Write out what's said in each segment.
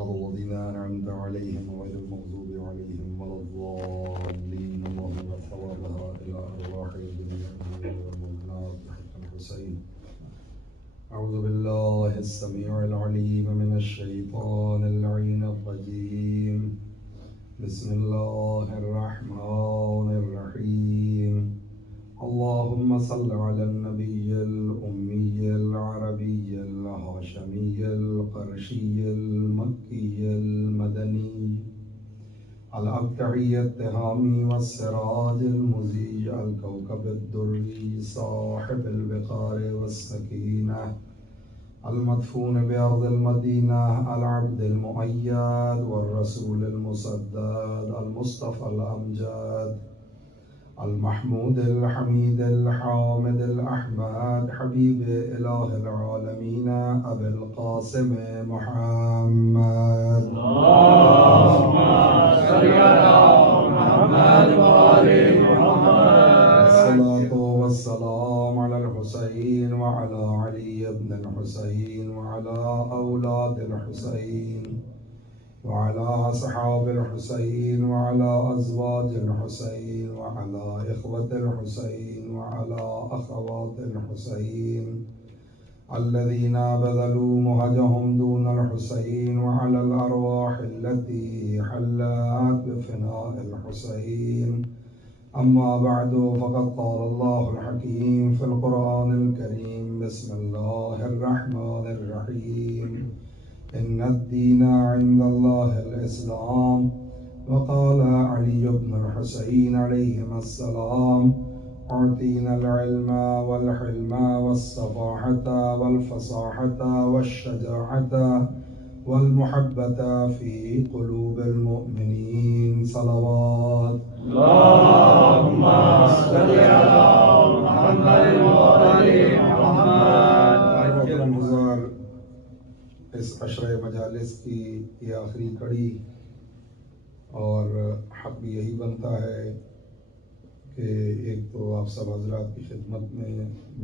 صراط الذين أنعمت عليهم غير المغضوب عليهم ولا الضالين. اللهم ثوابها إلى أرواح جميع المؤمنات بحق الحسين. أعوذ بالله السميع العليم من الشيطان اللعين الرجيم. بسم الله الرحمن الرحيم. اللهم صل على النبي الأمي العربي الهاشمي القرشي المكي المدني الأبتعي التهامي والسراج المزي الكوكب الدري صاحب الوقار والسكينة المدفون بأرض المدينة العبد المؤيد والرسول المسدد المصطفى الأمجد المحمود الحميد الحامد الأحمد حبيب إله العالمين أبي القاسم محمد. اللهم صل على محمد وآل محمد. الصلاة والسلام على الحسين وعلى علي بن الحسين وعلى أولاد الحسين وعلى أصحاب الحسين وعلى أزواج الحسين وعلى إخوة الحسين وعلى أخوات الحسين الذين بذلوا مهجهم دون الحسين وعلى الأرواح التي حلت بفناء الحسين. أما بعد، فقد قال الله الحكيم في القرآن الكريم: بسم الله الرحمن الرحيم. إن الدين عند الله الإسلام. وقال علي بن الحسين عليهما السلام: أعطينا العلم والحلم والصفاحة والفصاحة والشجاعة والمحبة في قلوب المؤمنين. صلوات. اللهم صل على محمد وآل محمد. اس عشرہ مجالس کی یہ آخری کڑی، اور حق بھی یہی بنتا ہے کہ ایک تو آپ سب حضرات کی خدمت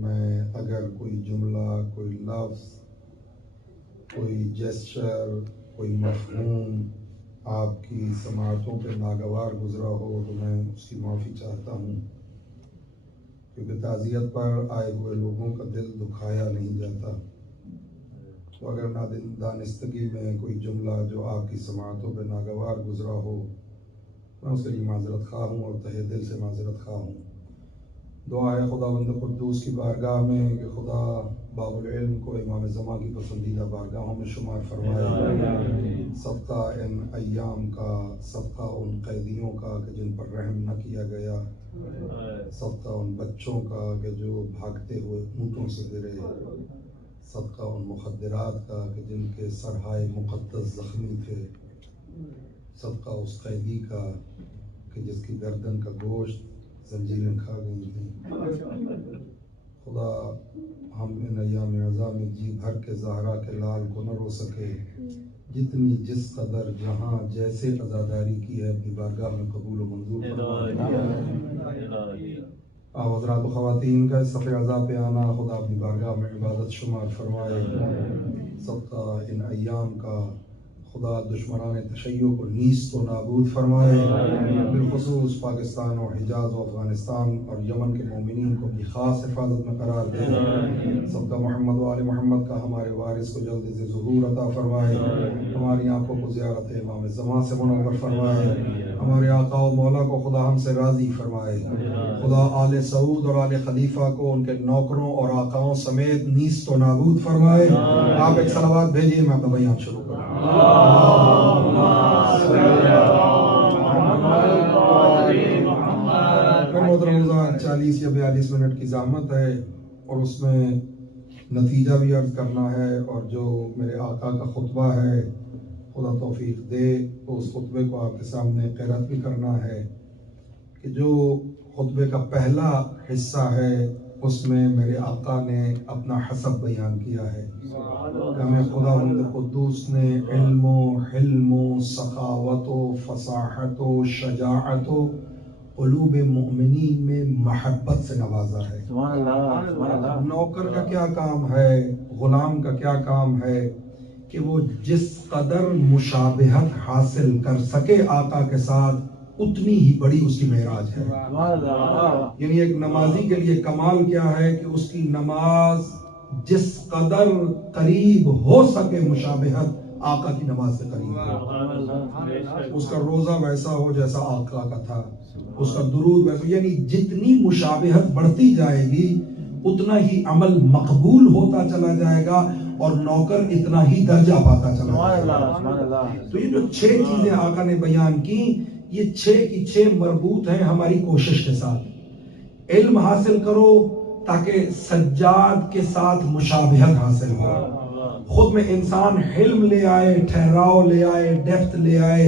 میں اگر کوئی جملہ، کوئی لفظ، کوئی جیسچر، کوئی مفہوم آپ کی سماعتوں پہ ناگوار گزرا ہو تو میں اس کی معافی چاہتا ہوں، کیونکہ تعزیت پر آئے ہوئے لوگوں کا دل دکھایا نہیں جاتا. تو اگر دانستگی میں کوئی جملہ جو آپ کی سماعتوں پہ ناگوار گزرا ہو، میں اس کے لیے معذرت خواہ ہوں اور تہہ دل سے معذرت خواہ ہوں. دعا ہے خداوند قدوس کی بارگاہ میں کہ خدا باب العلم کو امام زمان کی پسندیدہ بارگاہوں میں شمار فرمائے. صدقہ ان ایام کا، صدقہ ان قیدیوں کا کہ جن پر رحم نہ کیا گیا، صدقہ ان بچوں کا کہ جو بھاگتے ہوئے اونٹوں سے گرے، صدقہ ان مخدرات کا کہ جن کے سرہائے مقدس زخمی تھے، صدقہ اس قیدی کا کہ جس کی گردن کا گوشت زنجیریں کھا گئی تھیں. خدا ہم ان ایام عزا میں جی بھر کے زہرا کے لال کو نہ رو سکے. جتنی جس قدر جہاں جیسے عزاداری کی ہے اپنی بارگاہ میں قبول و منظور فرمائے. آپ حضرات و خواتین کا اس صفحے عزا پہ آنا خدا اپنی بارگاہ میں عبادت شمار فرمائے. صدقہ ان ایام کا خدا دشمنان تشیع کو نیست و نابود فرمائے. بالخصوص پاکستان و حجاز و افغانستان اور یمن کے مومنین کو بھی خاص حفاظت میں قرار دے. صدقہ محمد و آل محمد کا ہمارے وارث کو جلد سے ظہور عطا فرمائے. ہماری آنکھوں کو زیارت امام زمان سے منور فرمائے. ہمارے آقا و مولا کو خدا ہم سے راضی فرمائے. خدا آل سعود اور آل خلیفہ کو ان کے نوکروں اور آقاؤں سمیت نیست و نابود فرمائے. آپ ایک صلوات بھیجیے، میں اپنا بیان شروع کروں. محترم 40 یا 42 منٹ کی زحمت ہے اور اس میں نتیجہ بھی عرض کرنا ہے، اور جو میرے آقا کا خطبہ ہے خدا توفیق دے تو اس خطبے کو آپ کے سامنے قرأت بھی کرنا ہے. کہ جو خطبے کا پہلا حصہ ہے اس میں میرے آقا نے اپنا حسب بیان کیا ہے کہ ہمیں خداوند قدوس نے علم و حلم و سخاوت و فصاحت و شجاعت و قلوب مؤمنین میں محبت سے نوازا ہے. نوکر کا کیا کام ہے، غلام کا کیا کام ہے کہ وہ جس قدر مشابہت حاصل کر سکے آقا کے ساتھ اتنی ہی بڑی اس کی معراج ہے. یعنی ایک نمازی کے لیے کمال کیا ہے کہ اس کی نماز جس قدر قریب ہو سکے مشابہت آقا کی نماز سے قریب ہو. اس کا روزہ ویسا ہو جیسا آقا کا تھا, اس کا درود ویسا, یعنی جتنی مشابہت بڑھتی جائے گی اتنا ہی عمل مقبول ہوتا چلا جائے گا اور نوکر اتنا ہی درجہ پاتا چلا جائے گا. تو یہ جو 6 چیزیں آقا نے بیان کی, یہ 6 کی 6 مربوط ہیں ہماری کوشش کے ساتھ. علم حاصل کرو تاکہ سجاد کے ساتھ مشابہت حاصل ہو. خود میں انسان حلم لے آئے, ٹھہراؤ لے آئے, ڈیپتھ لے آئے,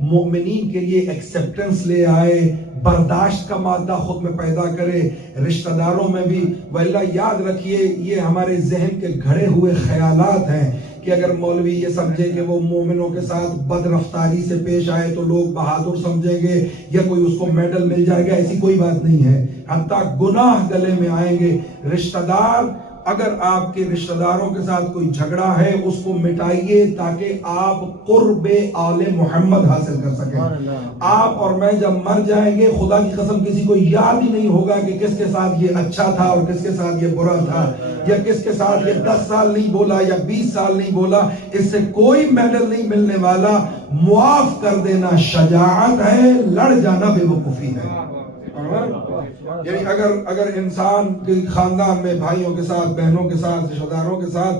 مومنین کے لیے ایکسیپٹنس لے آئے, برداشت کا مادہ خود میں پیدا کرے, رشتہ داروں میں بھی. واللہ یاد رکھیے یہ ہمارے ذہن کے گھڑے ہوئے خیالات ہیں کہ اگر مولوی یہ سمجھے کہ وہ مومنوں کے ساتھ بد رفتاری سے پیش آئے تو لوگ بہادر سمجھیں گے یا کوئی اس کو میڈل مل جائے گا. ایسی کوئی بات نہیں ہے. حتیٰ گناہ گلے میں آئیں گے. رشتہ دار, اگر آپ کے رشتہ داروں کے ساتھ کوئی جھگڑا ہے اس کو مٹائیے تاکہ آپ قرب آل محمد حاصل کر سکیں. آپ اور میں جب مر جائیں گے خدا کی قسم کسی کو یاد ہی نہیں ہوگا کہ کس کے ساتھ یہ اچھا تھا اور کس کے ساتھ یہ برا تھا, یا کس کے ساتھ یہ 10 سال نہیں بولا یا 20 سال نہیں بولا. اس سے کوئی میڈل نہیں ملنے والا. معاف کر دینا شجاعت ہے, لڑ جانا بے وقوفی ہے. یعنی اگر انسان کے خاندان میں بھائیوں کے ساتھ, بہنوں کے ساتھ, رشتہ داروں کے ساتھ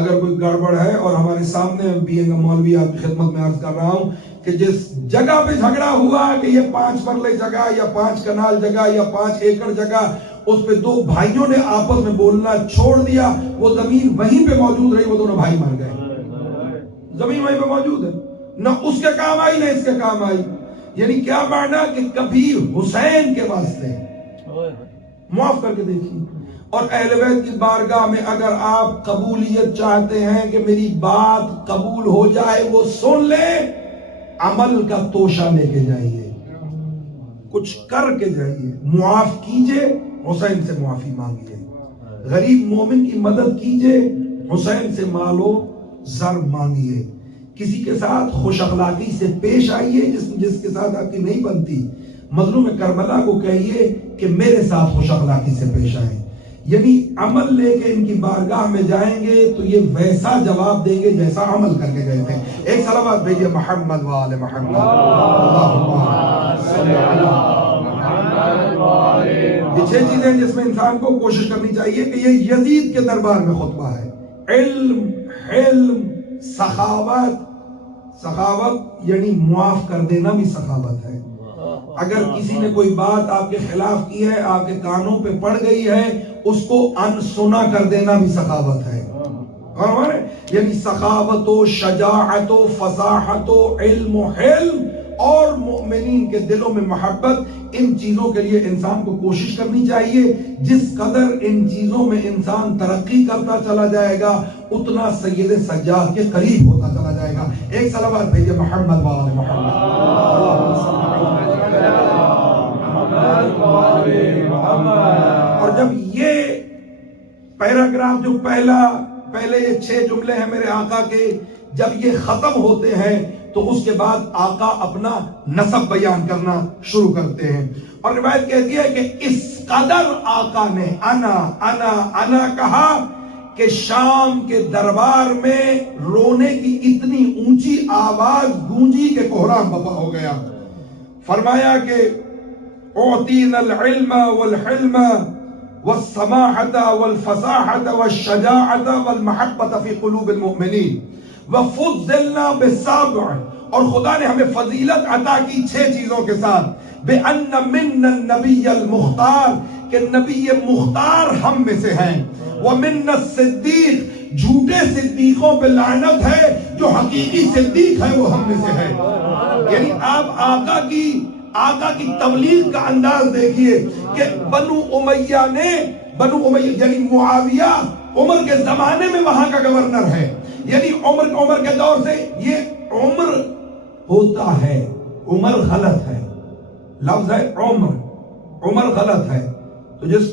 اگر کوئی گڑبڑ ہے, اور ہمارے سامنے بھی مولوی آپ کی خدمت میں عرض کر رہا ہوں کہ جس جگہ پہ جھگڑا ہوا کہ یہ 5 مرلے جگہ یا 5 کنال جگہ یا 5 ایکڑ جگہ, اس پہ 2 بھائیوں نے آپس میں بولنا چھوڑ دیا, وہ زمین وہیں پہ موجود رہی, وہ دونوں بھائی مر گئے. زمین وہیں پہ موجود ہے, نہ اس کے کام آئی نہ اس کے کام آئی. یعنی کیا معنی کہ کبھی حسین کے واسطے معاف کر کے دیکھیے. اور اہل بیت کی بارگاہ میں اگر آپ قبولیت چاہتے ہیں کہ میری بات قبول ہو جائے, وہ سن لیں, عمل کا توشہ لے کے جائیے, کچھ کر کے جائیے. معاف کیجئے, حسین سے معافی مانگیے. غریب مومن کی مدد کیجئے, حسین سے مال و زر مانگیے. کسی کے ساتھ خوش اخلاقی سے پیش آئیے جس کے ساتھ آپ کی نہیں بنتی. مظلوم کربلا کو کہیے کہ میرے ساتھ خوش اخلاقی سے پیش آئیں. یعنی عمل لے کے ان کی بارگاہ میں جائیں گے تو یہ ویسا جواب دیں گے جیسا عمل کر کے گئے تھے. ایک صلوات بھیجیے محمد و آل محمد. یہ 6 چیزیں جس میں انسان کو کوشش کرنی چاہیے کہ یہ یزید کے دربار میں خطبہ ہے. علم, حلم, سخاوت. سخاوت یعنی معاف کر دینا بھی سخاوت ہے. اگر کسی نے کوئی بات آپ کے خلاف کی ہے, آپ کے کانوں پہ پڑ گئی ہے, اس کو انسنا کر دینا بھی سخاوت ہے. یعنی سخاوت و شجاعت و فصاحت و علم و حلم اور مومنین کے دلوں میں محبت, ان چیزوں کے لیے انسان کو کوشش کرنی چاہیے. جس قدر ان چیزوں میں انسان ترقی کرتا چلا جائے گا اتنا سید سجاد کے قریب ہوتا چلا جائے گا. ایک صلوات بھیجیے محمد و آل محمد. اور جب یہ پیراگراف جو پہلے یہ 6 جملے ہیں میرے آقا کے, جب یہ ختم ہوتے ہیں تو اس کے بعد آقا اپنا نسب بیان کرنا شروع کرتے ہیں. اور روایت کہتی ہے کہ اس قدر آقا نے انا انا انا کہا کہ شام کے دربار میں رونے کی اتنی اونچی آواز گونجی کہ کوہرام بپا ہو گیا. فرمایا کہ اعطینا العلم والحلم والسماحة والفصاحة والشجاعة والمحبة في قلوب المؤمنين وفضلنا بالسبع, اور خدا نے ہمیں فضیلت عطا کی 6 چیزوں کے ساتھ. بأن منا النبی المختار, کہ نبی مختار ہم میں سے ہیں. ومنا الصدیق, جھوٹے صدیقوں پہ لعنت ہے, جو حقیقی صدیق ہے وہ ہم میں سے ہے. یعنی آپ آقا کی تبلیغ کا انداز دیکھیے کہ بنو امیہ یعنی معاویہ عمر کے زمانے میں وہاں کا گورنر ہے. یعنی عمر کے دور سے یہ عمر ہوتا ہے, عمر غلط ہے, لفظ ہے عمر غلط ہے. تو جس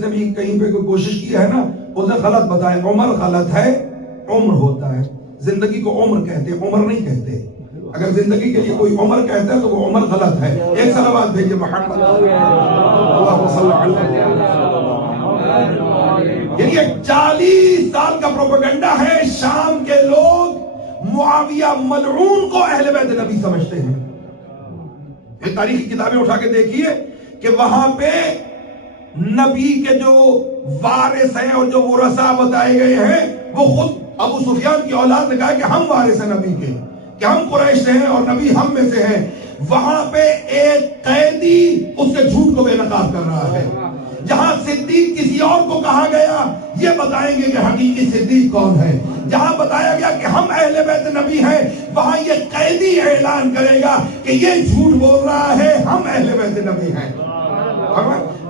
نے بھی کہیں پہ کوئی کوشش کی ہے نا اسے غلط بتائے. عمر غلط ہے, عمر ہوتا ہے. زندگی کو عمر کہتے ہیں، عمر نہیں کہتے. اگر زندگی کے لیے کوئی عمر کہتا ہے تو وہ عمر غلط ہے. ایک صلوات بھیجئے محمد اللہم صلی علی. یعنی یہ 40 سال کا پروپیگنڈا ہے. شام کے لوگ معاویہ ملعون کو اہل بیت نبی سمجھتے ہیں. یہ تاریخی کتابیں اٹھا کے دیکھیے کہ وہاں پہ نبی کے جو وارث ہیں اور جو ورثاء بتائے گئے ہیں وہ خود ابو سفیان کی اولاد نے کہا کہ ہم وارث ہیں نبی کے، کہ ہم قریش سے ہیں اور نبی ہم میں سے ہیں. وہاں پہ ایک قیدی اس کے جھوٹ کو بے نقاب کر رہا ہے. جہاں صدیق کسی اور کو کہا گیا یہ بتائیں گے کہ حقیقی صدیق کون ہے. جہاں بتایا گیا کہ ہم اہل بیت نبی ہیں وہاں یہ قیدی اعلان کرے گا کہ یہ جھوٹ بول رہا ہے، ہم اہل بیت نبی ہیں.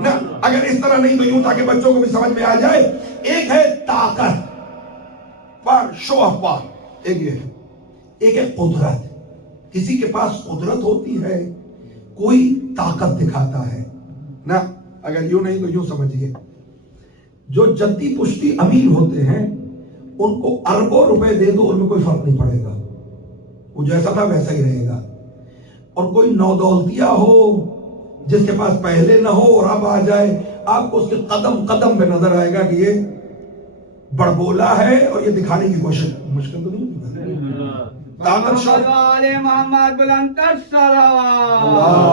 نہ اگر اس طرح نہیں تو یوں تاکہ بچوں کو بھی سمجھ میں آ جائے. ایک ہے طاقت، پار شو آف پار، ایک یہ ہے. ایک ہے قدرت. کسی کے پاس قدرت ہوتی ہے، کوئی طاقت دکھاتا ہے نا. اگر یوں نہیں تو یوں سمجھیے، جو جدی پشتی امیر ہوتے ہیں ان کو اربوں روپے دے دو ان میں کوئی فرق نہیں پڑے گا، وہ جیسا تھا ویسا ہی رہے گا. اور کوئی نودولتیا ہو جس کے پاس پہلے نہ ہو اور اب آ جائے، آپ کو اس کے قدم قدم پہ نظر آئے گا کہ یہ بڑبولا ہے اور یہ دکھانے کی کوشش. مشکل تو نہیں طاقت شو محمد بلند کر صلوات.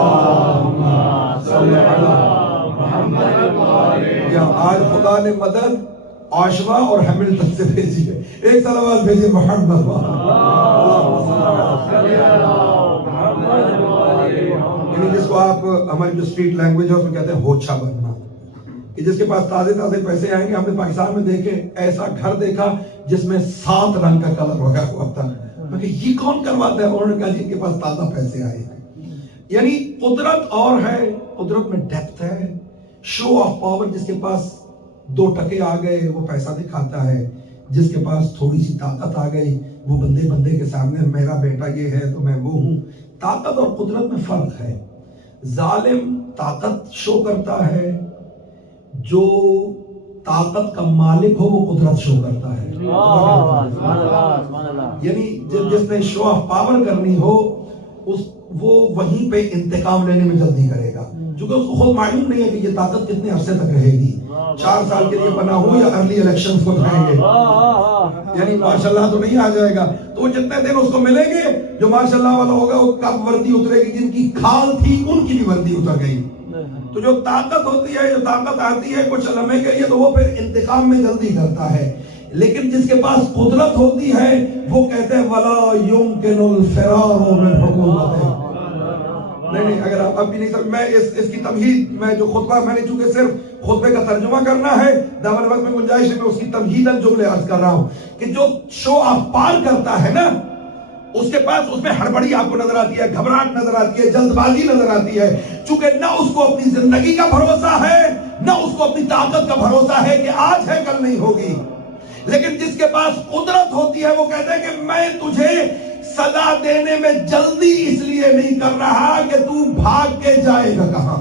آج خدا نے مدد عاشوا اور ہیملٹن سے بھیجی ہے. ایک صلوات بھیجیے محمد. یعنی جس کو آپ ہماری جو اسٹریٹ لینگویج ہے اس میں کہتے ہیں ہوچا بننا، کہ جس کے پاس تازے تازے پیسے آئیں گے. ہم نے پاکستان میں دیکھے ایسا گھر دیکھا جس میں 7 رنگ کا کلر لگا ہوا تھا. میں کہ یہ کون کرواتا ہے؟ انہوں نے کہا جن کے پاس تازہ پیسے آئے ہیں. یعنی قدرت اور ہے، قدرت میں ڈیپتھ ہے. شو آف پاور، جس کے پاس 2 ٹکے آ گئے وہ پیسہ دکھاتا ہے، جس کے پاس تھوڑی سی طاقت آ گئی وہ بندے کے سامنے میرا بیٹا یہ ہے تو میں وہ ہوں. طاقت اور قدرت میں فرق ہے. ظالم طاقت شو کرتا ہے، جو طاقت کا مالک ہو وہ قدرت شو کرتا ہے. یعنی جس نے شو آف پاور کرنی ہو وہ وہیں پہ انتقام لینے میں جلدی کرے گا، چونکہ اس کو خود معلوم نہیں ہے کہ یہ طاقت کتنے عرصے تک رہے گی. 4 سال کے لیے بنا ہو یا ارلی الیکشن کو جائیں گے، یعنی ماشاءاللہ تو نہیں آ جائے گا. تو جتنے دن اس کو ملیں گے جو ماشاءاللہ والا ہوگا وہ کب وردی اترے گی، جن کی کھال تھی ان کی بھی وردی اتر گئی. تو جو طاقت ہوتی ہے، جو طاقت آتی ہے کچھ لمحے کے لیے تو وہ پھر انتقام میں جلدی کرتا ہے. لیکن جس کے پاس قدرت ہوتی ہے وہ کہتے ہیں وَلَا يُمْكِنُ الْفِرَارُ مِنْ حُكُومَتِهِ. نہیں اگر آپ اب بھی نہیں سمجھ، میں اس کی تمہید، میں جو خطبہ میں نے چونکہ صرف خطبے کا ترجمہ کرنا ہے، دامن وقت میں گنجائش ہے میں اس کی تمہیداً جملے عرض کر رہا ہوں کہ جو شو آف پار کرتا ہے نا اس کے پاس اس میں ہڑبڑی آپ کو نظر آتی ہے، گھبراہٹ نظر آتی ہے، جلد بازی نظر آتی ہے. چونکہ نہ اس کو اپنی زندگی کا بھروسہ ہے نہ اس کو اپنی طاقت کا بھروسہ ہے کہ آج ہے کل نہیں ہوگی. لیکن جس کے پاس قدرت ہوتی ہے وہ کہتا ہے کہ میں تجھے سزا دینے میں جلدی اس لیے نہیں کر رہا کہ تو بھاگ کے جائے گا کہاں.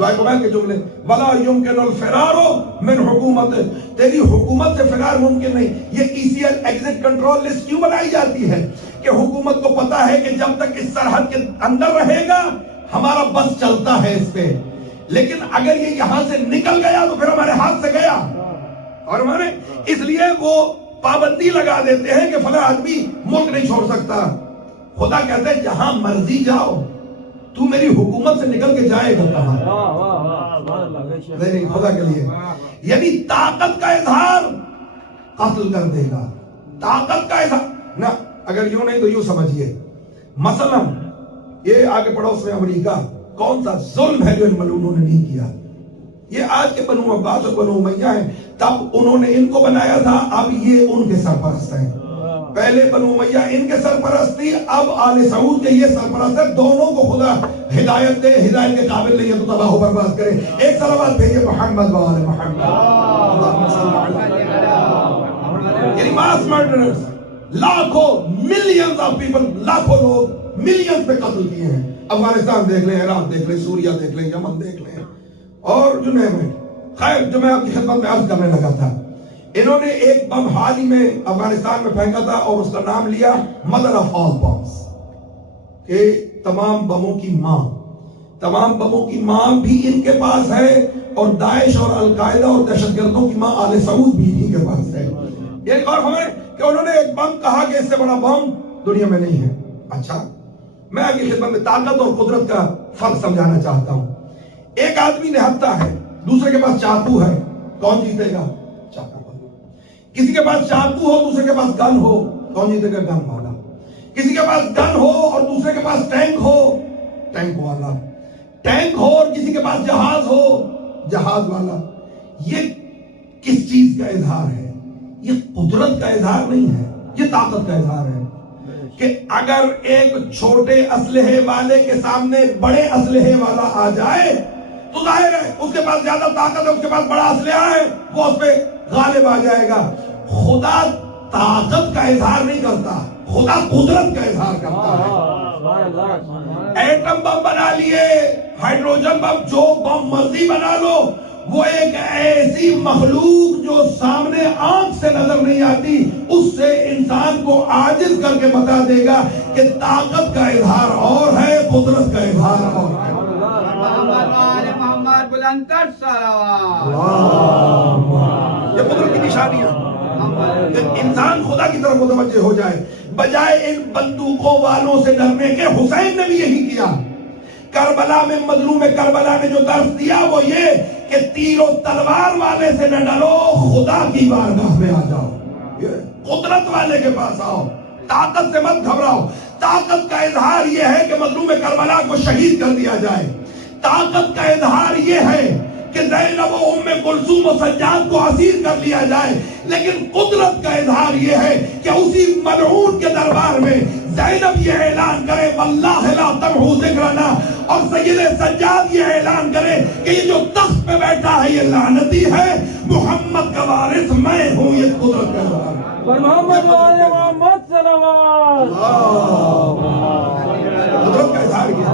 دعائے قبیل کے جملے وَلَا يُمْكِنُ الْفِرَارُ مِنْ حُكُومَتِهِ. تیری حکومت سے فرار ممکن نہیں. یہ ECL ایگزٹ کنٹرول لسٹ کیوں بنائی جاتی ہے؟ کہ حکومت کو پتا ہے کہ جب تک اس سرحد کے اندر رہے گا ہمارا بس چلتا ہے اس پہ، لیکن اگر یہ یہاں سے نکل گیا تو پھر ہمارے ہاتھ سے گیا. اور ہمارے اس لیے وہ پابندی لگا دیتے ہیں کہ فلاں آدمی ملک نہیں چھوڑ سکتا. خدا کہتے ہیں جہاں مرضی جاؤ، تو میری حکومت سے نکل کے جائے گا کہاں؟ نہیں خدا کے لیے. یعنی طاقت کا اظہار قتل کر دے گا. طاقت کا اظہار نہ، اگر یوں نہیں تو یوں سمجھیے. مثلا یہ آگے پڑوس میں امریکہ، کون سا ظلم ہے جو ان ملعونوں نے نہیں کیا؟ یہ آج کے بنو عباس اور بنو امیہ ہیں، تب انہوں نے ان کو بنایا تھا، اب یہ ان کے سرپرست ہیں. پہلے بنو امیہ ان کے سرپرست تھی، اب آل سعود کے یہ سرپرست ہے. دونوں کو خدا ہدایت دے، ہدایت کے قابل نہیں ہے تو تباہ و برباد کرے. ایک صلوات بھیجیے محمد و آل محمد. یعنی ماس مرڈرز، لاکھوں ملینز آف پیپل، لاکھوں لوگ ملینز پہ قتل کیے ہیں. افغانستان دیکھ لیں، عراق دیکھ لیں، سوریا دیکھ لیں، یمن دیکھ لیں، اور جو نیم ہے. خیر جو میں آپ کی خدمت میں عرض کرنے لگا تھا انہوں نے ایک بم حال ہی میں افغانستان میں پھینکا تھا اور اس کا نام لیا مدر آف آل بمز، کہ تمام بموں کی ماں. تمام بموں کی ماں بھی ان کے پاس ہے، اور داعش اور القاعدہ اور دہشت گردوں کی ماں آل سعود بھی ان کے پاس ہے. یعنی اور ہمیں کہ انہوں نے ایک بم کہا کہ اس سے بڑا بم دنیا میں نہیں ہے. اچھا، میں آپ کی خدمت میں طاقت اور قدرت کا فرق سمجھانا چاہتا ہوں. ایک آدمی نہتا ہے، دوسرے کے پاس چاقو ہے، کون جیتے گا؟ چاقو والا. کسی کے پاس چاقو ہو، دوسرے کے پاس گن ہو، کون جیتے گا؟ گن والا. کسی کے پاس گن ہو اور دوسرے کے پاس ٹینک ہو، ٹینک والا. ٹینک ہو اور کسی کے پاس جہاز ہو، جہاز والا. یہ کس چیز کا اظہار ہے؟ یہ قدرت کا اظہار نہیں ہے، یہ طاقت کا اظہار ہے. کہ اگر ایک چھوٹے اسلحے والے کے سامنے بڑے اسلحے والا آ جائے تو ظاہر ہے اس کے پاس زیادہ طاقت ہے، اس کے پاس بڑا اسلحہ ہے، وہ اس پہ غالب آ جائے گا. خدا طاقت کا اظہار نہیں کرتا، خدا قدرت کا اظہار کرتا ہے. ایٹم بم بنا لیے، ہائیڈروجن بم، جو بم مرضی بنا لو، وہ ایک ایسی مخلوق جو سامنے آنکھ سے نظر نہیں آتی، اس سے انسان کو عاجز کر کے بتا دے گا کہ طاقت کا اظہار اور ہے، قدرت کا اظہار اور ہے. محمد بلند تر صلوات. یہ قدرت کی نشانی ہے کہ انسان خدا کی طرف متوجہ ہو جائے، بجائے ان بندوقوں والوں سے ڈرنے کے. حسین نے بھی یہی کیا. کربلا میں مظلوم کربلا نے جو درس دیا وہ یہ کہ تیر و تلوار والے سے نہ ڈرو، خدا کی بارگاہ میں آ جاؤ، قدرت والے کے پاس آؤ، طاقت سے مت گھبراؤ. طاقت کا اظہار یہ ہے کہ مظلوم کربلا کو شہید کر دیا جائے. طاقت کا اظہار یہ ہے کہ زینب و ام کلثوم و سجاد کو اسیر کر لیا جائے. لیکن قدرت کا اظہار یہ ہے کہ اسی ملعون کے دربار میں زینب یہ اعلان کرے واللہ لا تمحو ذکرنا، اور سید سجاد یہ اعلان کرے کہ یہ جو تخت پہ بیٹھا ہے یہ لعنتی ہے، محمد کا وارث میں ہوں. یہ قدرت کا اظہار ہے. محمد محمد صلوات. قدرت کا اظہار کیا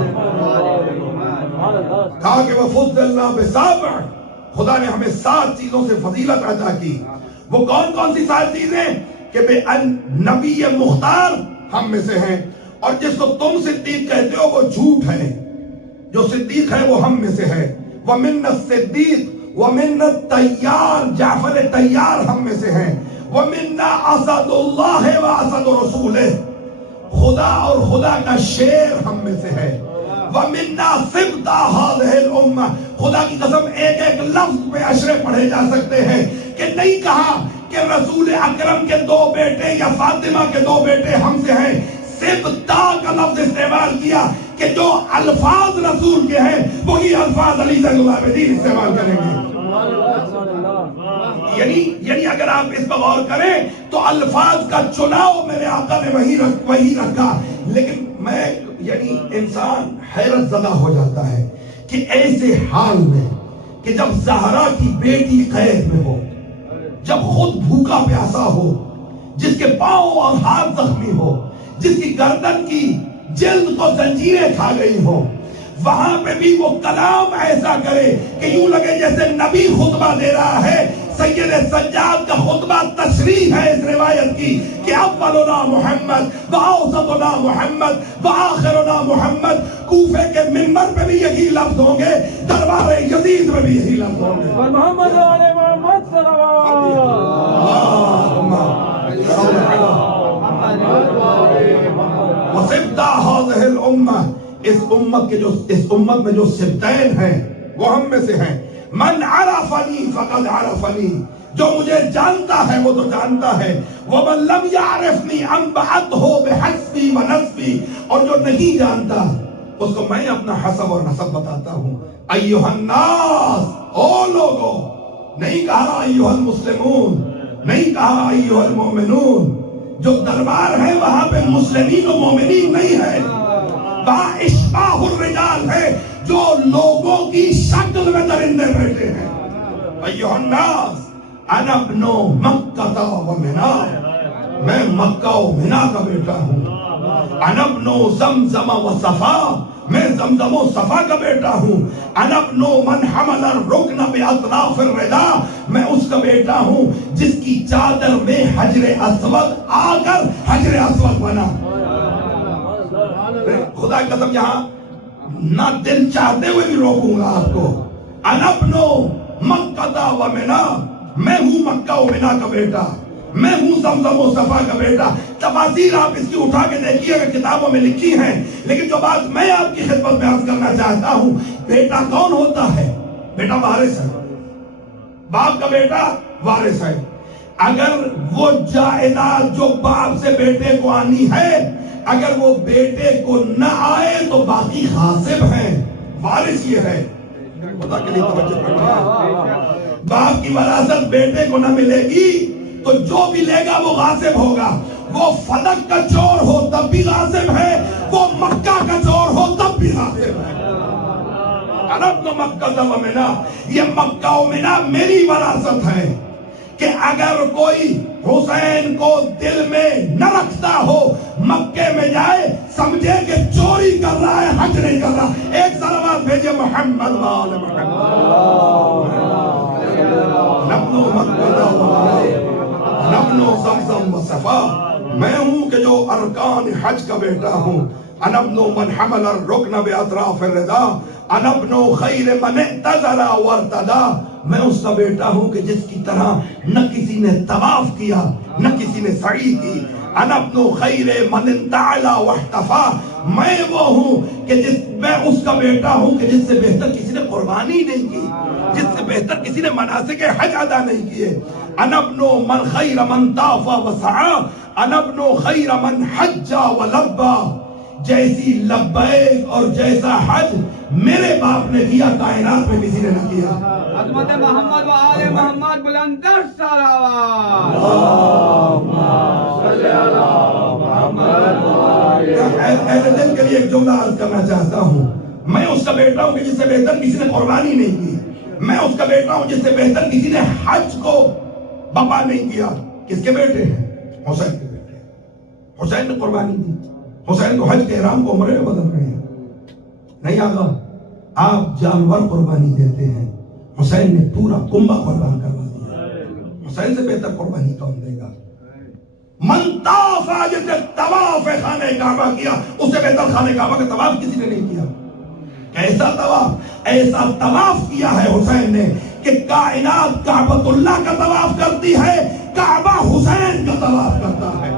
کہا کہ وَفُضَّلْنَا بِسَبْعٍ، خدا نے ہمیں 7 چیزوں سے فضیلت عطا کی. وہ کون کون سی 7 چیزیں؟ کہ بے نبی مختار ہم میں سے ہیں، اور جس کو تم صدیق کہتے ہو وہ جھوٹ ہے. جو صدیق ہے وہ ہم میں سے ہے. وَمِنَّ الصِّدِّيقِ وَمِنَّ الطَّيَّارِ، جعفر طیار ہم میں سے ہیں. وَمِنَّا أَسَدُ اللَّهِ وَأَسَدُ رَسُولِهِ، خدا اور خدا کا شیر ہم میں سے ہے. وَمِنَّا سِبْتَ هَذِهِ الْأُمَّةِ، خدا کی قسم ایک ایک لفظ پہ عشرے پڑھے جا سکتے ہیں کہ نہیں کہا کہ رسول اکرم کے 2 بیٹے یا فاطمہ کے 2 بیٹے ہم سے ہیں. سبتا کا لفظ استعمال کیا کہ جو الفاظ رسول کے ہیں وہی الفاظ علی زین العابدین استعمال کریں گے. یعنی اگر آپ اس پر غور کریں تو الفاظ کا چناؤ میرے آقا نے وہی رکھا. لیکن میں یعنی انسان حیرت زدہ ہو جاتا ہے کہ ایسے حال میں کہ جب زہرا کی بیٹی قید میں ہو، جب خود بھوکا پیاسا ہو، جس کے پاؤں اور ہاتھ زخمی ہو، جس کی گردن کی جلد کو زنجیریں کھا گئی ہو، وہاں پہ بھی وہ کلام ایسا کرے کہ یوں لگے جیسے نبی خطبہ دے رہا ہے. سید سجاد کا خطبہ تشریح ہے اس روایت کی کہ اولنا محمد واوسطنا محمد واخرنا محمد. کوفے کے منبر پہ بھی یہی لفظ ہوں گے، دربار یزید میں بھی یہی لفظ ہوں گے. محمد علی محمد صلوات. وَسِبْتَ هَذِهِ الْأُمَّةِ، اس امت میں جو سبتین ہیں وہ ہم میں سے ہیں. من عرفنی فقد عرفنی، جو مجھے جانتا ہے وہ تو جانتا ہے. ومن لم يعرفنی انبعته بحسبی ونسبی، اور جو نہیں جانتا اس کو میں اپنا حسب اور نسب بتاتا ہوں. ایھا الناس، او لوگو، نہیں کہا ایھا المسلمون، نہیں کہا ایھا المؤمنون. جو دربار ہے وہاں پہ مسلمین و مومنین نہیں ہے، وہاں اشباح الرجال ہے، جو لوگوں کی شکل میں درندے بیٹھے ہیں. ایھا الناس انا ابن مکہ و منا، میں مکہ و منا کا بیٹا ہوں. انا ابن زمزم و صفا، میں زمزم و صفا کا بیٹا ہوں. انا ابن من حمل الرکن باطراف الردا، میں اس کا بیٹا ہوں جس کی چادر میں حجر اسود آ کر حجر اسود بنا. خدا کی قسم یہاں نہ دل چاہتے ہوئے بھی روکوں گا آپ کو. انا ابن مکہ و منا، میں ہوں مکہ و منا کا بیٹا، میں ہوں زمزم و صفا کا بیٹا. تفاسیر آپ اس کی اٹھا کے دیکھیے گا، کتابوں میں لکھی ہیں. لیکن جو بات میں آپ کی خدمت میں عرض کرنا چاہتا ہوں، بیٹا کون ہوتا ہے؟ بیٹا وارث ہے. باپ کا بیٹا وارث ہے. اگر وہ جائیداد جو باپ سے بیٹے کو آنی ہے، اگر وہ بیٹے کو نہ آئے تو باقی غاصب ہیں. وارث یہ ہے. خدا کے لیے توجہ کرنا. باپ کی وراثت بیٹے کو نہ ملے گی تو جو بھی لے گا وہ غاصب ہوگا. وہ فلک کا چور ہو تب بھی غاصب ہے، وہ مکہ کا چور ہو تب بھی غاصب ہے. عرب تو مکہ و منا، یہ مکہ و منا میری وراثت ہے کہ اگر کوئی حسین کو دل میں نہ رکھتا ہو، مکے میں جائے سمجھے کہ چوری کر رہا ہے، حج نہیں کر رہا. ایک صلوات بھیجے محمد وآل محمد. نبنو مکہ نبنو زمزم و صفا، میں ہوں کہ جو ارکان حج کا بیٹا ہوں. انا ابن من حمل الرکن باطراف الردا، انا ابن خیر من اعتذر وارتدا، میں اس کا بیٹا ہوں کہ جس کی طرح نہ کسی نے طواف کیا نہ کسی نے سعی کی. انا ابن خیر من انتعلا واحتفا، میں وہ ہوں کہ میں اس کا بیٹا ہوں کہ جس سے بہتر کسی نے قربانی نہیں کی، جس سے بہتر کسی نے مناسک حج ادا نہیں کیے. انا ابن من خیر من طاف وسعا، انا ابن خیر من حج ولبا، جیسی لبیک اور جیسا حج میرے باپ نے کیا، کائنات میں کسی نے نہ کیا. عظمت محمد و آل محمد بلندر صلوات. اہل دل کے لیے ایک جملہ عرض کرنا چاہتا ہوں. میں اس کا بیٹا ہوں کہ جس سے بہتر کسی نے قربانی نہیں کی. میں اس کا بیٹا ہوں جس سے بہتر کسی نے حج کو بپا نہیں کیا. کس کے بیٹے ہیں؟ حسین کے بیٹے. حسین نے قربانی دی. حسین تو حج کے احرام کو عمرے میں بدل رہے ہیں. نہیں آقا، آپ جانور قربانی دیتے ہیں، حسین نے پورا کنبہ قربان کروا دیا. حسین سے بہتر قربانی کون دے گا؟ من طاف، جس نے طواف خانہ کعبہ کیا، اس سے بہتر خانہ کعبہ کا طواف کسی نے نہیں کیا. کیسا طواف؟ ایسا طواف کیا ہے حسین نے کہ کائنات کعبۃ اللہ کا طواف کرتی ہے، کعبہ حسین کا طواف کرتا ہے.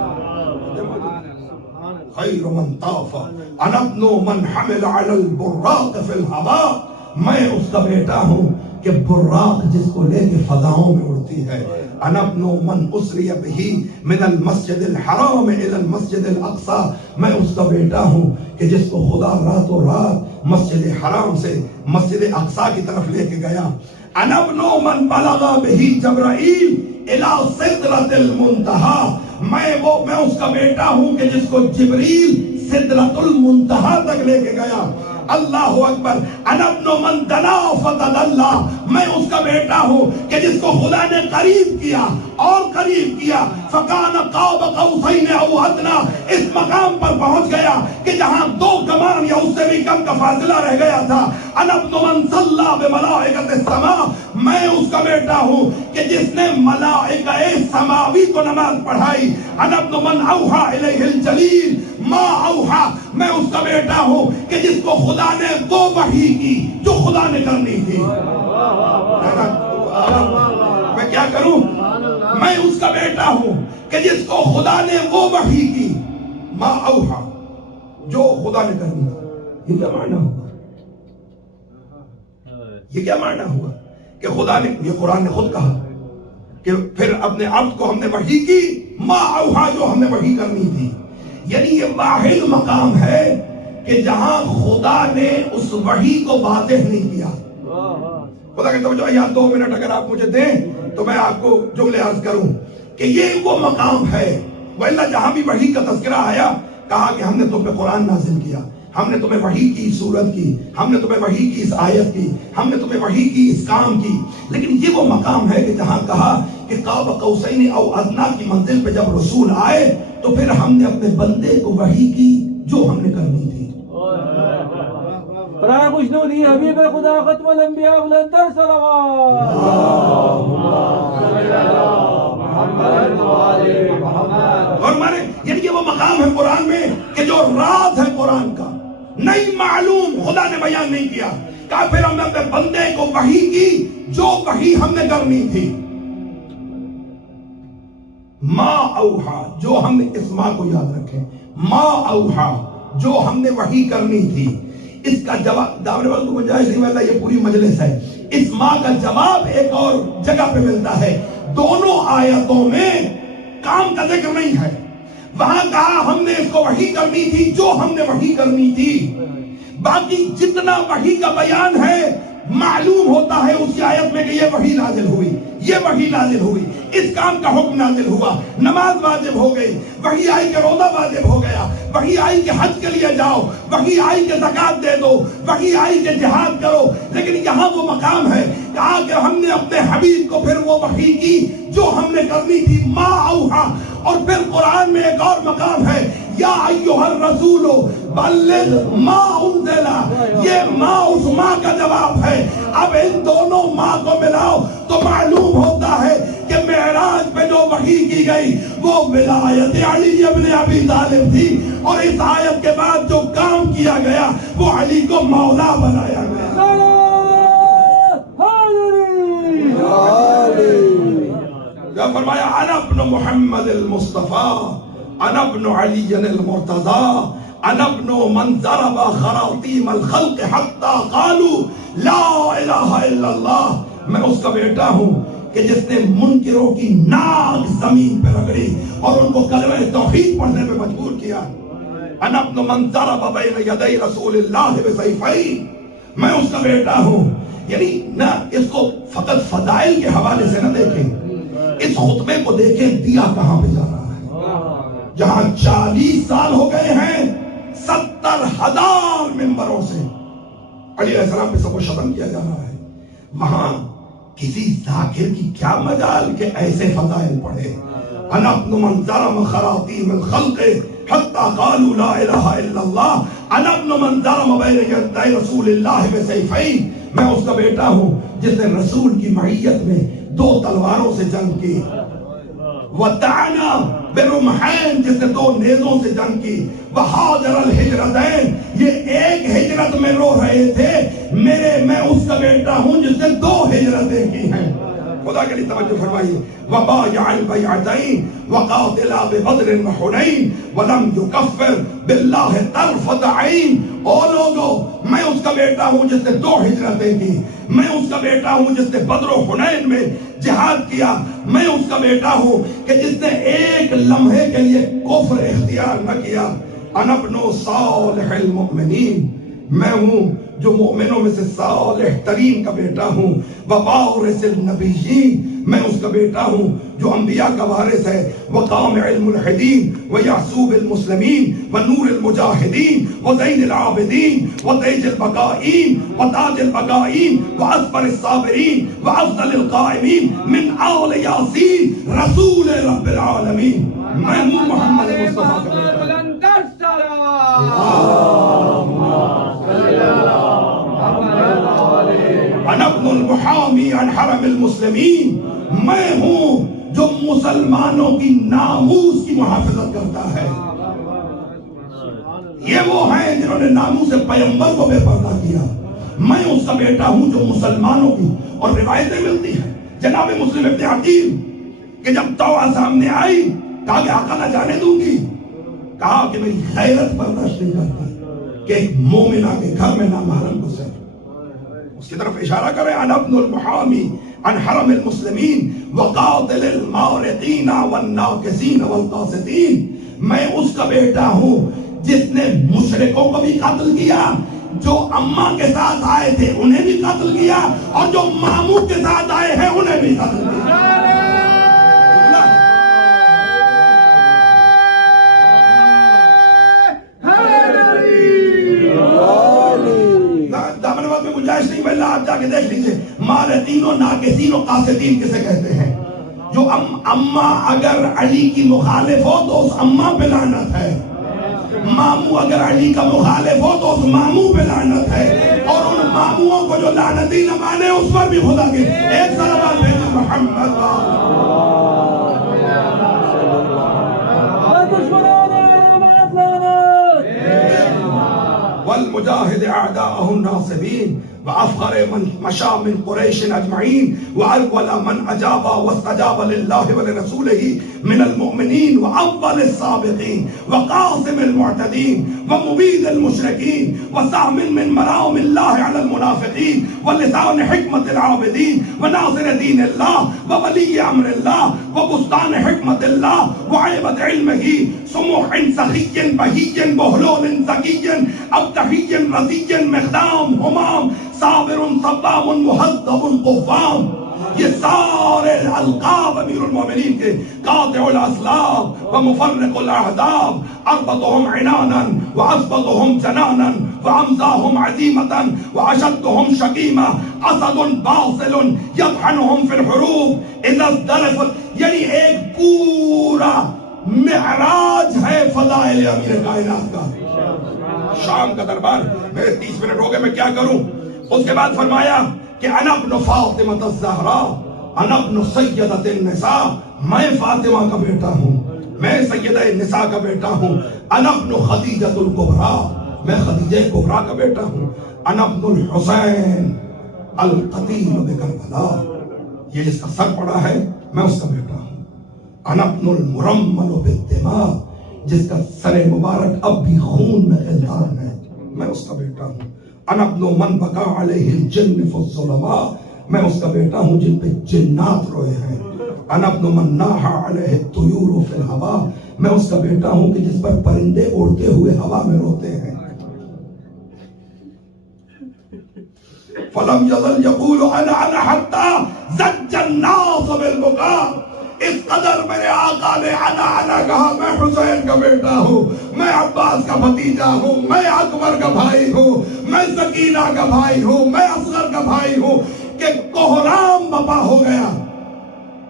خیر من طاف، انا ابن من حمل علی البراق فی الہوا، میں اس کا بیٹا ہوں کہ براق جس کو لے کے فضاؤں میں اڑتی ہے. انا ابن من اسری بہ من المسجد الحرام الی المسجد الاقصی، میں اس کا بیٹا ہوں کہ جس کو خدا راتوں رات مسجد حرام سے مسجد اقصی کی طرف لے کے گیا. انا ابن من بلغ بہ جبرائیل الی سدرۃ المنتہی، میں اس کا بیٹا ہوں کہ جس کو جبریل سدرۃ المنتہی تک لے کے گیا. اللہ اکبر. انا ابن من دنا فتدلا، میں اس کا بیٹا ہوں کہ جس کو خدا نے قریب کیا اور قریب کیا. فکان قاب قوسین او ادنا، اس مقام پر پہنچ گیا کہ جہاں دو کمان یا اس سے بھی کم کا فاصلہ رہ گیا تھا. انا ابن من صلی بملائکۃ السماء، میں اس کا بیٹا ہوں کہ جس نے ملائکہ سماوی کو نماز پڑھائی. انا ابن من اوحا الیہ الجلیل ما اوحا، میں اس کا بیٹا ہوں کہ جس کو خدا نے وہ وحی کی جو خدا نے کرنی تھی. میں کیا کروں؟ میں اس کا بیٹا ہوں کہ جس کو خدا نے وہ وحی کی، ما اوحا، جو خدا نے کرنی تھی. یہ کیا معنی ہوا؟ یہ کیا معنی ہوا کہ خدا نے، یہ قرآن نے خود کہا کہ پھر اپنے عبد کو ہم نے وحی کی، ما اوحا، جو ہم نے وحی کرنی تھی. یعنی یہ واحد مقام ہے کہ جہاں خدا نے اس وحی کو واضح نہیں کیا. خدا کے توجہ، یہاں 2 منٹ اگر آپ مجھے دیں تو میں آپ کو جملے عرض کروں کہ یہ وہ مقام ہے. وَإِلَّا جہاں بھی وحی کا تذکرہ آیا، کہا کہ ہم نے تم پہ قرآن نازل کیا، ہم نے تمہیں وحی کی سورت کی، ہم نے تمہیں وحی کی اس آیت کی، ہم نے تمہیں وحی کی اس کام کی. لیکن یہ وہ مقام ہے کہ جہاں کہا کہ قاب قوسین او ادنا کی منزل پہ جب رسول آئے تو پھر ہم نے اپنے بندے کو وحی کی جو ہم نے کرنی تھی. برائے خوشنودی حبیب خدا ختم الانبیاء بلندر صلوات. اور مانے یعنی کہ وہ مقام ہے قرآن میں کہ جو راز ہے قرآن کا نہیں معلوم، خدا نے بیان نہیں کیا. کہا پھر ہم نے اپنے بندے کو وحی کی جو وحی ہم نے کرنی تھی. ما اوحا، جو ہم نے، اس ماں کو یاد رکھیں، ما اوحا جو ہم نے وحی کرنی تھی. اس کا جواب دامن وقت کو گنجائش نہیں ملتا، یہ پوری مجلس ہے. اس ماں کا جواب ایک اور جگہ پہ ملتا ہے. دونوں آیتوں میں کام کا ذکر نہیں ہے. وہاں کہا ہم نے اس کو وحی کرنی تھی جو ہم نے وحی کرنی تھی. باقی جتنا وحی کا بیان ہے معلوم ہوتا ہے اسی آیت میں کہ یہ وحی نازل ہوئی، یہ وحی نازل ہوئی، اس کام کا حکم نازل ہوا، نماز واجب ہو گئی، وحی آئی کہ روزہ واجب ہو گیا، وحی آئی کہ حج کے لیے جاؤ، وحی آئی کہ زکات دے دو، وحی آئی کہ جہاد کرو. لیکن یہاں وہ مقام ہے کہا کہ ہم نے اپنے حبیب کو پھر وہ وحی کی جو ہم نے کرنی تھی، ما اوحا. اور پھر قرآن میں ایک اور مقام ہے، یا ایھا الرسول بلغ ما انزل. یہ ما اس ماں کا جواب ہے. اب ان دونوں ماں کو ملاؤ تو معلوم ہوتا ہے کہ معراج پہ جو وحی کی گئی وہ ولایت علی ابن ابی طالب تھی. اور اس آیت کے بعد جو کام کیا گیا وہ علی کو مولا بنایا گیا. کیا فرمایا؟ انا ابن محمد المصطفیٰ، انا ابن علی المرتضیٰ، انا ابن من ضرب خراطیم الخلق حتی قالوا لا الہ الا اللہ. میں اس کا بیٹا ہوں کہ جس نے منکروں کی ناک زمین پہ رگڑی اور ان کو کلمہ توحید پڑھنے پہ مجبور کیا. انا ابن من ضرب بین یدی رسول اللہ بسیفین. میں اس کا بیٹا ہوں. یعنی نہ اس کو فقط فضائل کے حوالے سے نہ دیکھیں، اس خطبے کو دیکھیں دیا کہاں پہ جا رہا ہے. جہاں 40 سال ہو گئے ہیں 70,000 ممبروں سے علی علیہ السلام پہ سب کو ختم کیا جا رہا ہے، وہاں کسی ذاکر کی کیا مجال کہ ایسے فضائل پڑھے. انا ابن من ضرب خراطیم الخلق حتی قالوا لا الہ الا اللہ، انا ابن من ضرب بین یدی رسول اللہ بسیفین. میں اس کا بیٹا ہوں جس نے رسول کی معیت میں 2 تلواروں سے جنگ کی. وَتَعْنَا بِرُمْحَيْن، جس نے 2 نیزوں سے جنگ کی. وَحَاجَرَ الْحِجْرَتَيْن، یہ ایک ہجرت میں رو رہے تھے. میں اس کا بیٹا ہوں جس نے 2 ہجرتیں کی ہیں. خدا کے لیے توجہ فرمائیے. وَبَايَعَ الْبَيْعَتَيْن وَقَاتِلَ بِبَدْرٍ وَحُنَيْن وَلَمْ يُكَفِّرْ بِاللَّهِ طَرْفَتَ عَيْن. او لوگو، میں اس کا بیٹا ہوں جس نے 2 ہجرتیں کی. میں اس کا بیٹا ہوں جس نے بدر و حنین میں جہاد کیا. میں اس کا بیٹا ہوں کہ جس نے ایک لمحے کے لیے کفر اختیار نہ کیا. انا ابن صالح المؤمنین، میں ہوں جو مومنوں میں سے صالح ترین کا بیٹا ہوں. ووارث النبیین، میں اس کا بیٹا ہوں جو انبیاء کا وارث ہے. وقامع الملحدین ویعصوب المسلمین ونور المجاہدین وزین العابدین وتیج البقائین وتاج البقائین واصبر الصابرین وافضل القائمین من آل یاسین رسول رب العالمین. میں ہوں محمد مصطفیٰ کا بیٹا. بلندر صلوات. انا ابن المحامی عن حرم المسلمین، میں ہوں جو مسلمانوں کی ناموس کی محافظت کرتا ہے. یہ وہ ہیں جنہوں نے ناموس پیغمبر کو بے پردہ کیا. میں اس کا بیٹا ہوں جو مسلمانوں کی، اور روایتیں ملتی ہیں جناب مسلم ابن عقیل کہ جب توبہ سامنے آئی کہا کہ آقا نہ جانے دوں گی. کہا کہ میری غیرت برداشت نہیں کرتی کہ ایک مومنہ کے گھر میں نامحرم گزرے. اس کی طرف اشارہ کریں. انا ابن المحامی عن حرم المسلمین وقاتل المارقین والناکسین والقاسطین. میں اس کا بیٹا ہوں جس نے مشرکوں کو بھی قتل کیا، جو اماں کے ساتھ آئے تھے انہیں بھی قتل کیا، اور جو ماموں کے ساتھ آئے ہیں انہیں بھی قتل کیا. دامنواد میں گنجائش نہیں، پہلے آپ جا کے دیکھ لیجئے. مارقین و ناقصین و قاسطین کسے کہتے ہیں؟ جو اماں اگر علی کی مخالف ہو تو اس اماں پہ لعنت ہے. ماموں اگر علی کا مخالف ہو تو اس ماموں پہ لعنت ہے، اور ان ماموں کو جو لعنتی نہ مانے اس پر بھی خدا کے ایک صلوات بھیجیں محمد لا تشملون ما أطلعنا. والمجاهد أعداءه الناصبين وأفخر من مشى من قريش أجمعين وأول من أجاب واستجاب لله ولرسوله من المؤمنين وأول السابقين وقاسم المعتدين ومبيد المشركين وسهم من مراهم الله على المنافقين ولسان حكمة العابدين وناصر دين الله وولي أمر الله وبستان حكمة الله وعيبة علمه سموح سخي بهي بهلول زكي أبتحي رزي مخدام همام صابر صبام مهذب قوام. یہ سارے القاب امیر المومنین کے قاطع الاسلاب ومفرق الاعداب اربطهم عنانا واثبطهم جنانا وامزاهم عزيمة واشدهم شکیمہ اسد باصل يطحنهم في الحروب اذا ازدلفت. یعنی ایک پورا معراج ہے فضائل امیر کائنات کا. شام کا دربار. میرے 30 منٹ ہو گئے، میں کیا کروں؟ اس کے بعد فرمایا کہ انا ابن فاطمہ الزہراء انا ابن سیدۃ النساء، میں فاطمہ کا بیٹا ہوں، میں سیدہ النساء کا بیٹا ہوں. انا ابن خدیجہ الکبریٰ، میں خدیجہ کبریٰ کا بیٹا ہوں. انا ابن الحسین القتیل بکربلا، یہ جس کا سر پڑا ہے میں اس کا بیٹا ہوں. انا ابن المرمل بالدماء، جس کا سر مبارک اب بھی خون میں غلطان ہے، میں اس کا بیٹا ہوں. انا ابن من بکا علیہ الجن فی الظلماء، میں اس کا بیٹا ہوں جن پہ جنات روئے ہیں. انا ابن من ناح علیہ الطیور فی الہوا، میں اس کا بیٹا ہوں کہ جس پر پرندے اڑتے ہوئے ہوا میں روتے ہیں. فلم یزل یقول انا انا حتی زج الناس بالبکاء، اس قدر میرے آقا نے انا کہا. میں حسین کا بیٹا ہوں، میں عباس کا بھتیجا ہوں، میں اکبر کا بھائی ہوں، میں سکینہ کا بھائی ہوں، میں اصغر کا بھائی ہوں، کہ کوہرام بپا ہو گیا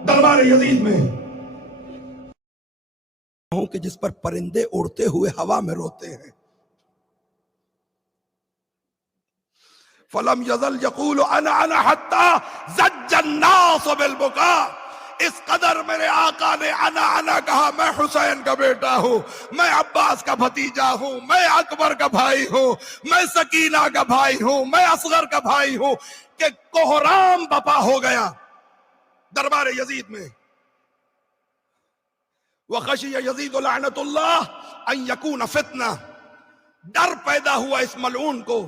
دربار یزید میں کہ جس پر پرندے اڑتے ہوئے ہوا میں روتے ہیں. فلم یزل یقول انا حتی زج الناس بالبکاء، اس قدر میرے آقا نے انا کہا. میں حسین کا بیٹا ہوں، میں عباس کا بھتیجا ہوں، میں اکبر کا بھائی ہوں، میں سکینہ کا بھائی ہوں، میں اصغر کا بھائی ہوں، کہ کوہرام بپا ہو گیا دربار یزید میں. وخشی یزید لعنت اللہ ان یکون فتنہ، ڈر پیدا ہوا اس ملعون کو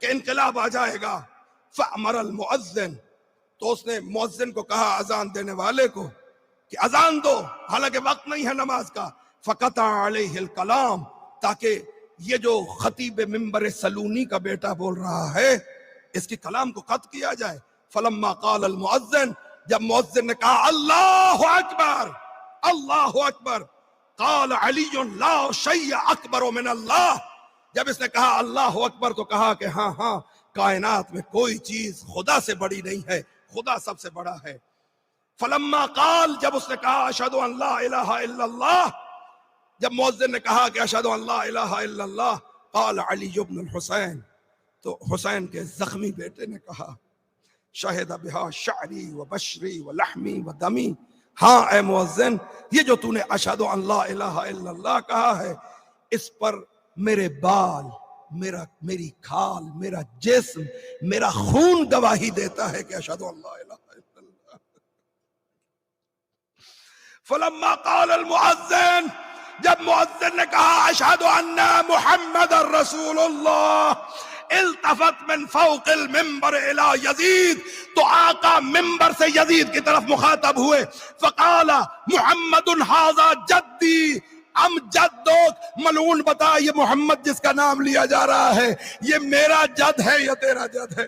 کہ انقلاب آ جائے گا. فامر المؤذن، تو اس نے مؤذن کو کہا، اذان دینے والے کو، کہ اذان دو، حالانکہ وقت نہیں ہے نماز کا. فقطع علیہ الکلام، تاکہ یہ جو خطیب منبر سلونی کا بیٹا بول رہا ہے اس کی کلام کو قطع کیا جائے. فلما قال المؤذن، جب مؤذن نے کہا اللہ اکبر اللہ اکبر، قال علی لا شیء اکبر من اللہ، جب اس نے کہا اللہ اکبر تو کہا کہ ہاں کائنات میں کوئی چیز خدا سے بڑی نہیں ہے، خدا سب سے بڑا ہے. فلما قال، جب اس نے کہا اشہد ان لا الہ الا اللہ، جب مؤذن نے کہا کہ اشہد ان لا الہ الا اللہ، قال علی بن الحسین، تو حسین کے زخمی بیٹے نے کہا شہد بہا شعری و بشری و لحمی و دمی، ہاں اے مؤذن، یہ جو تو نے اشہد ان لا الہ الا اللہ کہا ہے، اس پر میرے بال، میری کھال، میرا جسم، میرا خون گواہی دیتا ہے کہ اشہد ان لا الہ الا اللہ. فلما قال المؤذن، جب مؤذن نے کہا اشہد ان محمد رسول اللہ، التفت من فوق المنبر الى یزید، تو آقا منبر سے یزید کی طرف مخاطب ہوئے. فقال محمد ھذا جدی ام جدک، ملعون بتا یہ محمد جس کا نام لیا جا رہا ہے یہ میرا جد ہے یا تیرا جد ہے؟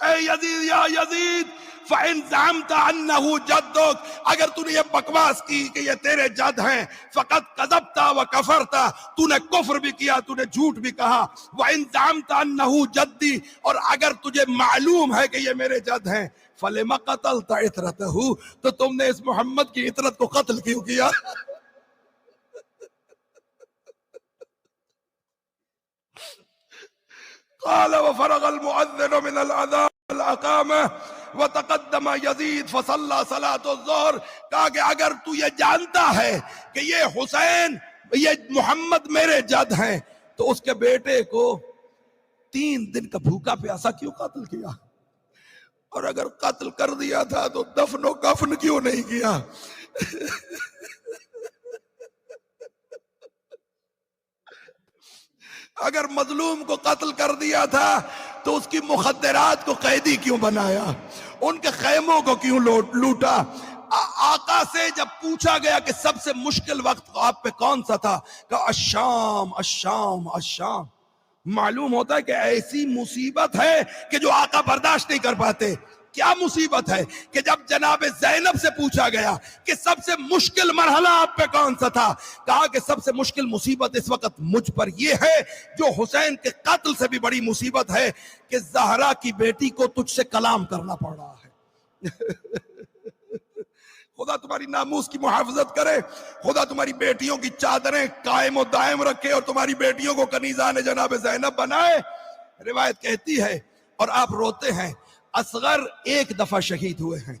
اے یزید، یا یزید، فَإِن زَعَمْتَ أَنَّهُ جَدُّكَ، اگر تو نے یہ بکواس کی کہ یہ تیرے جد ہیں، فَقَدْ كَذَبْتَ وَكَفَرْتَ، تو نے کفر بھی کیا، تو نے جھوٹ بھی کہا. وَإِن زَعَمْتَ أَنَّهُ جَدِّي، اور اگر تجھے معلوم ہے کہ یہ میرے جد ہیں، فَلِمَ قَتَلْتَ عِتْرَتَهُ، تو تم نے اس محمد کی عطرت کو قتل کیوں کیا؟ قال وفرغ المؤذن من الاذان الاقامه وتقدم یزید فصلى صلاۃ الظہر. کہا کہ اگر تو یہ جانتا ہے کہ یہ حسین یہ محمد میرے جد ہیں تو اس کے بیٹے کو 3 دن کا بھوکا پیاسا کیوں قتل کیا؟ اور اگر قتل کر دیا تھا تو دفن و کفن کیوں نہیں کیا؟ اگر مظلوم کو قتل کر دیا تھا تو اس کی مخدرات کو قیدی کیوں بنایا؟ ان کے خیموں کو کیوں لوٹا؟ آقا سے جب پوچھا گیا کہ سب سے مشکل وقت آپ پہ کون سا تھا، کہا الشام الشام الشام. معلوم ہوتا ہے کہ ایسی مصیبت ہے کہ جو آقا برداشت نہیں کر پاتے. کیا مصیبت ہے کہ جب جناب زینب سے پوچھا گیا کہ سب سے مشکل مرحلہ آپ پہ کون سا تھا، کہا کہ سب سے مشکل مصیبت اس وقت مجھ پر یہ ہے جو حسین کے قتل سے بھی بڑی مصیبت ہے کہ زہرا کی بیٹی کو تجھ سے کلام کرنا پڑ رہا ہے. خدا تمہاری ناموس کی محافظت کرے، خدا تمہاری بیٹیوں کی چادریں قائم و دائم رکھے اور تمہاری بیٹیوں کو کنیزان جناب زینب بنائے. روایت کہتی ہے اور آپ روتے ہیں، اصغر 1 دفعہ شہید ہوئے ہیں،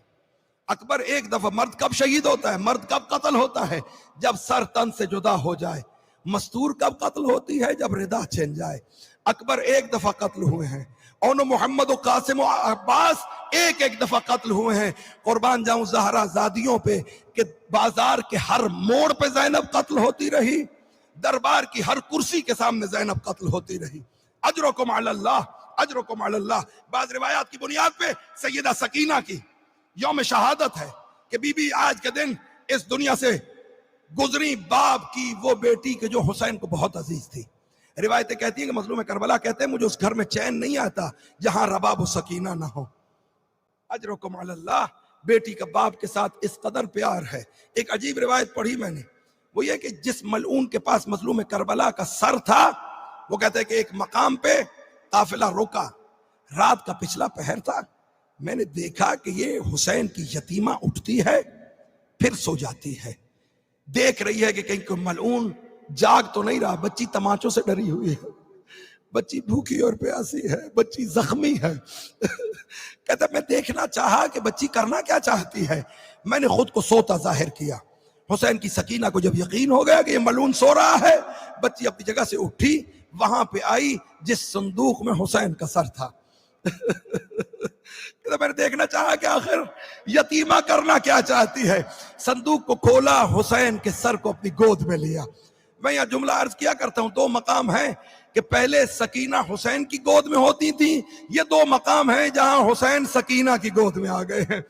اکبر 1 دفعہ. مرد کب شہید ہوتا ہے، مرد کب قتل ہوتا ہے؟ جب سر تن سے جدا ہو جائے. مستور کب قتل ہوتی ہے؟ جب ردا چھن جائے. اکبر 1 دفعہ قتل ہوئے ہیں. اونو محمد و قاسم و عباس 1 دفعہ قتل ہوئے ہیں. قربان جاؤں زہرا زادیوں پہ کہ بازار کے ہر موڑ پہ زینب قتل ہوتی رہی، دربار کی ہر کرسی کے سامنے زینب قتل ہوتی رہی. اجرکم علی اللہ، اجرکم علی اللہ. بعض روایات کی بنیاد پہ سیدہ سکینہ کی یوم شہادت ہے کہ بی بی آج کے دن اس دنیا سے گزری باپ کی وہ بیٹی کہ جو حسین کو بہت عزیز تھی. روایتیں کہتی ہیں کہ مظلوم کربلا کہتے ہیں مجھے اس گھر میں چین نہیں آتا جہاں رباب و سکینہ نہ ہو. اجرکم علی اللہ. بیٹی کا باپ کے ساتھ اس قدر پیار ہے. ایک عجیب روایت پڑھی میں نے، وہ یہ کہ جس ملعون کے پاس مظلوم کربلا کا سر تھا، وہ کہتے ہیں کہ ایک مقام پہ قافلہ روکا، رات کا پچھلا پہر تھا، میں نے دیکھا کہ یہ حسین کی یتیمہ اٹھتی ہے پھر سو جاتی ہے، دیکھ رہی ہے کہ کہیں کوئی ملعون جاگ تو نہیں رہا. بچی تماچوں سے ڈری ہوئی ہے، بچی بھوکی اور پیاسی ہے، بچی زخمی ہے. کہتا میں دیکھنا چاہا کہ بچی کرنا کیا چاہتی ہے، میں نے خود کو سوتا ظاہر کیا. حسین کی سکینہ کو جب یقین ہو گیا کہ یہ ملعون سو رہا ہے، بچی اپنی جگہ سے اٹھی، وہاں پہ آئی جس صندوق میں حسین کا سر تھا. میں نے دیکھنا چاہا کہ آخر یتیمہ کرنا کیا چاہتی ہے. صندوق کو کھولا، حسین کے سر کو اپنی گود میں لیا. میں یہاں جملہ عرض کیا کرتا ہوں، 2 مقام ہیں کہ پہلے سکینہ حسین کی گود میں ہوتی تھی، یہ 2 مقام ہیں جہاں حسین سکینہ کی گود میں آ گئے ہیں.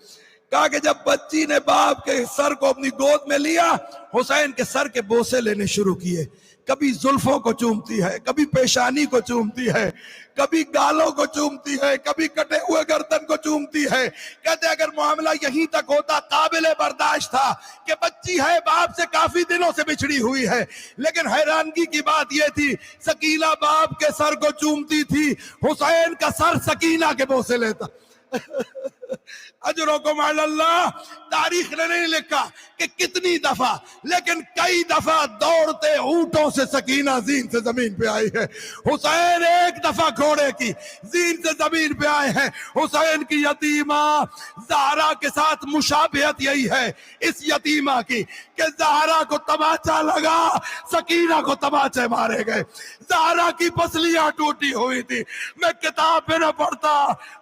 کہا کہ جب بچی نے باپ کے سر کو اپنی گود میں لیا، حسین کے سر کے بوسے لینے شروع کیے. کبھی زلفوں کو چومتی ہے، کبھی پیشانی کو چومتی ہے، کبھی گالوں کو چومتی ہے، کبھی کٹے ہوئے گردن کو چومتی ہے. کہتے اگر معاملہ یہیں تک ہوتا قابل برداشت تھا کہ بچی ہے باپ سے کافی دنوں سے بچھڑی ہوئی ہے، لیکن حیرانگی کی بات یہ تھی سکینہ باپ کے سر کو چومتی تھی، حسین کا سر سکینہ کے بوسے لیتا. اجرکم علی اللہ. تاریخ نے نہیں لکھا کہ کتنی دفعہ، لیکن کئی دفعہ دوڑتے اونٹوں سے سکینہ زین سے زمین پہ آئی ہے. حسین 1 دفعہ گھوڑے کی زین سے زمین پہ آئے ہیں. حسین کی یتیمہ زہرا کے ساتھ مشابہت یہی ہے اس یتیمہ کی کہ زہرا کو تماچا لگا، سکینہ کو تماچے مارے گئے. زہرا کی پسلیاں ٹوٹی ہوئی تھی. میں کتاب پہ نہ پڑھتا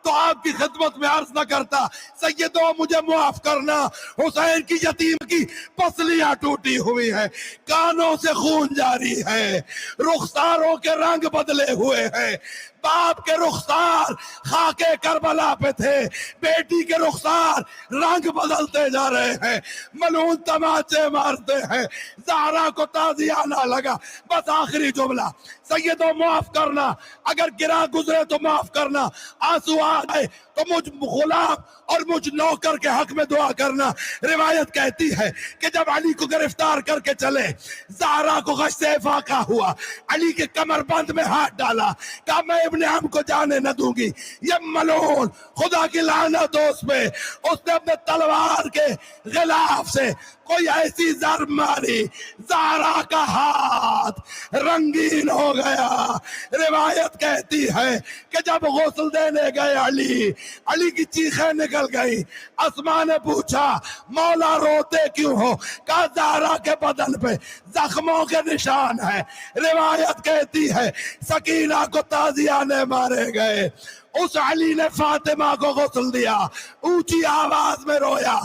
تو آپ کی خدمت میں عرض نہ کرتا، سیدوں مجھے معاف کرنا، حسین کی یتیم کی پسلیاں ٹوٹی ہوئی ہیں، کانوں سے خون جاری ہے، رخساروں کے رنگ بدلے ہوئے ہیں. باپ کے رخسار خاک کربلا پہ تھے، بیٹی کے رخسار رنگ بدلتے جا رہے ہیں، ملعون تماچے مارتے ہیں. زہرا کو تازیانہ لگا. بس آخری جملہ، سیدوں معاف کرنا، اگر گرا گزرے تو معاف کرنا، آنسو آئے تو مجھ غلام اور مجھ نوکر کے حق میں دعا کرنا. روایت کہتی ہے کہ جب علی کو گرفتار کر کے چلے، زہرا کو غش سے فاقہ ہوا، علی کے کمر بند میں ہاتھ ڈالا، کہا میں ابن عم کو جانے نہ دوں گی. یہ ملعون، خدا کی لعنت ہو اس پہ، اس نے اپنے تلوار کے غلاف سے کوئی ایسی ضرب ماری زہرا کا ہاتھ رنگین ہو گیا. روایت کہتی ہے کہ جب غسل دینے گئے علی کی چیخیں نکل گئی. اسماء نے پوچھا مولا روتے کیوں ہو؟ کہا زہرا کے بدن پہ زخموں کے نشان ہیں. روایت کہتی ہے سکینہ کو تازیانے مارے گئے. اس علی نے فاطمہ کو غسل دیا, اونچی آواز میں رویا.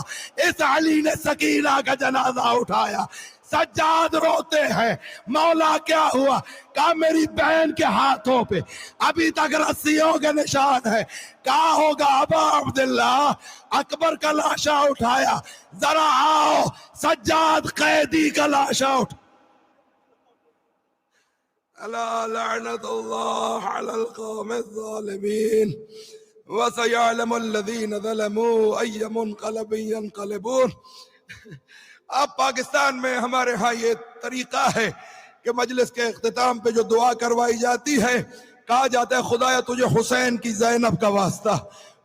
اس علی نے سکینہ کا جنازہ اٹھایا. سجاد روتے ہیں مولا کیا ہوا؟ کہا میری بہن کے ہاتھوں پہ ابھی تک رسیوں کے نشان ہے. کہا ہوگا ابا عبداللہ؟ اکبر کا لاشا اٹھایا. ذرا آؤ سجاد قیدی کا لاشا اٹھا. الا لعنت اللہ علی القوم الظالمین وسيعلم الذین ظلموا ای منقلب ینقلبون. اب پاکستان میں ہمارے ہاں یہ طریقہ ہے کہ مجلس کے اختتام پہ جو دعا کروائی جاتی ہے, کہا جاتا ہے خدایا تجھے حسین کی زینب کا واسطہ,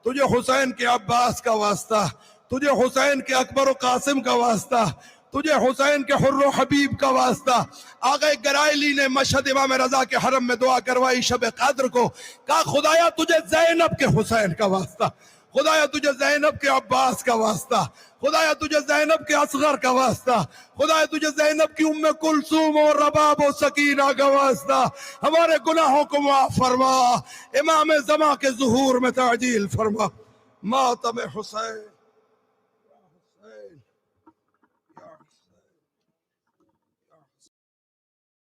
تجھے حسین کے عباس کا واسطہ, تجھے حسین کے اکبر و قاسم کا واسطہ, تجھے حسین کے حر و حبیب کا واسطہ. آقا گرائلی نے مشہد امام رضا کے حرم میں دعا کروائی شب قدر کو, کہا خدایا تجھے زینب کے حسین کا واسطہ, خدایا تجھے زینب کے عباس کا واسطہ, خدایا تجھے زینب کے اصغر کا واسطہ, خدایا تجھے زینب کی ام کلثوم اور رباب و سکینہ کا واسطہ. ہمارے گناہوں کو معاف فرما, امام زمان کے ظہور میں تعجیل فرما. ماتم حسین.